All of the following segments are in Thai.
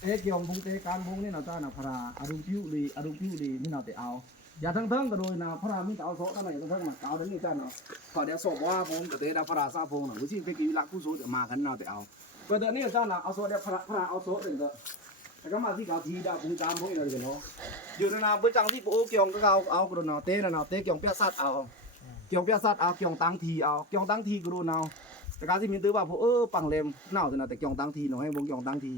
เกี่ยวพงเตการพงนี่นะจ้านะพระอารมณ์ผิวดีนี่นะแต่เอาอย่าทั้งก็โดยนะพระมิตรเอาโซ่ตั้งแต่ทั้งมาเอาเดี๋ยวนี้จ้านะพอเดี๋ยวสอบว่าพงเตได้พระซาพงนะวิธีเทกิวิลักผู้โซ่จะมากันนะแต่เอาก็เดี๋ยวนี้จ้านะเอาโซ่เดี๋ยวพระเอาโซ่เดี๋ยวแต่ก็มาที่เขาทีดาพงจามพงอะไรกันเนาะอยู่ในนาเบื้องจังที่ปูเกี่ยวก็เอากระโดดนาเต้นะนาเต้เกี่ยวเปียสัตเอาเกี่ยวเปียสัตเอาเกี่ยวตั้งทีเอาเกี่ยวตั้งทีกระโดดนาแต่การที่มีตื้อว่าพวกปังเลมเน่าแต่นาแต่เกี่ยวตั้งทีหน่อยให้วงเกี่ยวตั้งที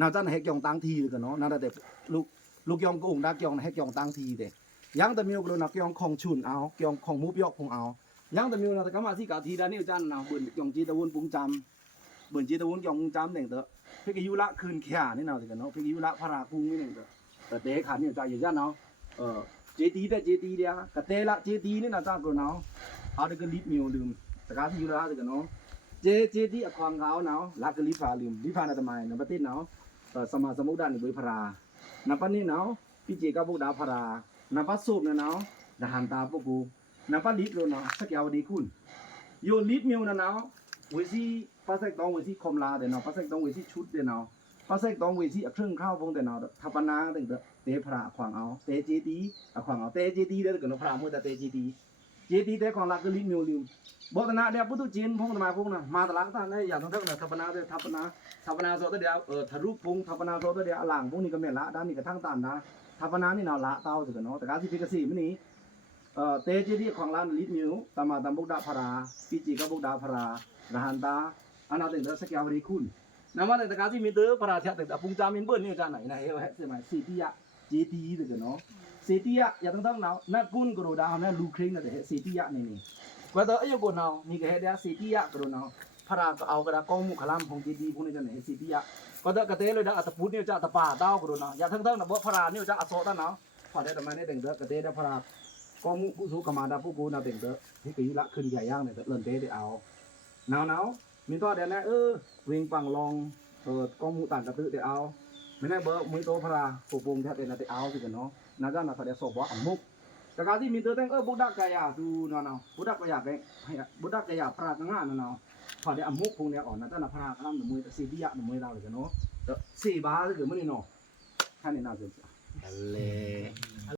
นาจ้าให้เกี่ยวตั้งทีเลยกันเนาะนาแต่ลูกเกี่ยวกุ้งนาเกี่ยวให้เกี่ยวตั้งทีเด็ยังแต่มีกระโดดนาเกี่ยวของชุนเอาเกี่ยวของมุบยอกคงเอายังแต่มีนาแต่ก็มาที่เขาทีดานี่จ้านาเบื่อเกี่ยวจีตะวันปุงจำเบื่อจีตะวันเกี่ยวปุงจำเด็กเถอะพี่กิยุละคืนแค่นี่นาแต่กันเนาะพี่กิยุละพระราคุงนี่เด็กเถอะแต่เด็กขานี่จ้าอย่างจ้าเนาะเจตีเดียกระเตละเจตีนี่นะจ้ากระเนาะเอาเด็กก็ลิบมิวลืมแต่การที่ยุละแต่กันเนาะเจตีอความเขาเนาะลักก็ลิฟาลืมลิฟาในทำไมในประเทศเนาะสมาสมุทรด้านนี้บริพรานับปันนี่เนาะพี่เจก็บุกดาพรานับปัสสุบเนาะดาหันตาพวกกูนับปัลิบเนาะสักยาวดีคุณโยลิบมิวเนาะเวทีภาษาตองเวทีคอมลาเดเนาะภาษาตองเวทีชุดเดเนาะภาษาตองเวทีเครื่องข้าวพงเดเนาะทัปนาตึงเตพระขวางเอาเตเจตีขวางเอาเตเจตีเด้อกันเนาะพระมือแต่เตเจตีเตของลักก็ลิบมิวลืมบอกตนะเดี๋ยวพุทธจีนพงธรรมาพงนะมาตลาดท่านได้อย่างทั้งนะทัปนาเดียวทัปนาโซตัวเดียวทะลุพงทัปนาโซตัวเดียวหลังพงนี่ก็เมละด้านนี้ก็ทั้งตานนะทัปนานี่เนาะละเต้าสึกเนาะแต่การที่พิกษีมันนี้เตจีที่ของร้านลิบมิวตามาตามบุกดาพราปีจีก็บุกดาพราระหันตาอันนั้นถึงจะสกาวดีคุณนั่นว่าแต่การที่มีเตอพระราชาแต่ปุงจามินเบิ้ลนี่จานไหนนะเฮ้ยใช่ไหมสีตีอะเจตีสึกเนาะสีตีอะอย่างทั้งเนาะนักกุนกระโดดดาวนั่นลูคริงนั่นแต่สีตีอะนี่ว่าแต่ไอ้คนเนาะมีแค่เดียวสีตีอะกระโดดเนาะพระราก็เอากระดาษกองมุขลามของเจดีพวกนี้จะไหนสีตีอะก็แต่กระเตเลยนะอัตพุทธนี่จะอัตป่าดาวกระโดดเนาะอย่างทั้งนะพระรานี่จะอัตโสตั้งเนาะพอได้ทำไมได้เด่นเด้อกระเตได้พระรากองมุผู้สูกมาดาผู้กูน่าเด่นเด้อที่ปีละขึ้นใหญ่ย่างเนี่ยเลิ่นเตได้เอาหนาวมีตัวเด่นนะเวงปังลองกองมุต่างกระตือได้เอาไม่ได้เบอร์มือโตพระราปูปงแท้เด่นได้เอาสิกันเนาะน่าจะน่าเขาได้สอบว่าอันมุกแต่การที่มีตัวแต่งบุดักกายาดูเนาะบุดักกายาให้บุดักกายาพระง่ายเนาะพอได้อันมุกพงเนี่ยอ่อนน่าจะน่าพระกำลังหนุ่มมือแต่สีดิยะหนุ่มมือเราเลยกันเนาะสีบ้าสิเกิดมื่อนี่เนาะท่านนี่น่าสนใจเลย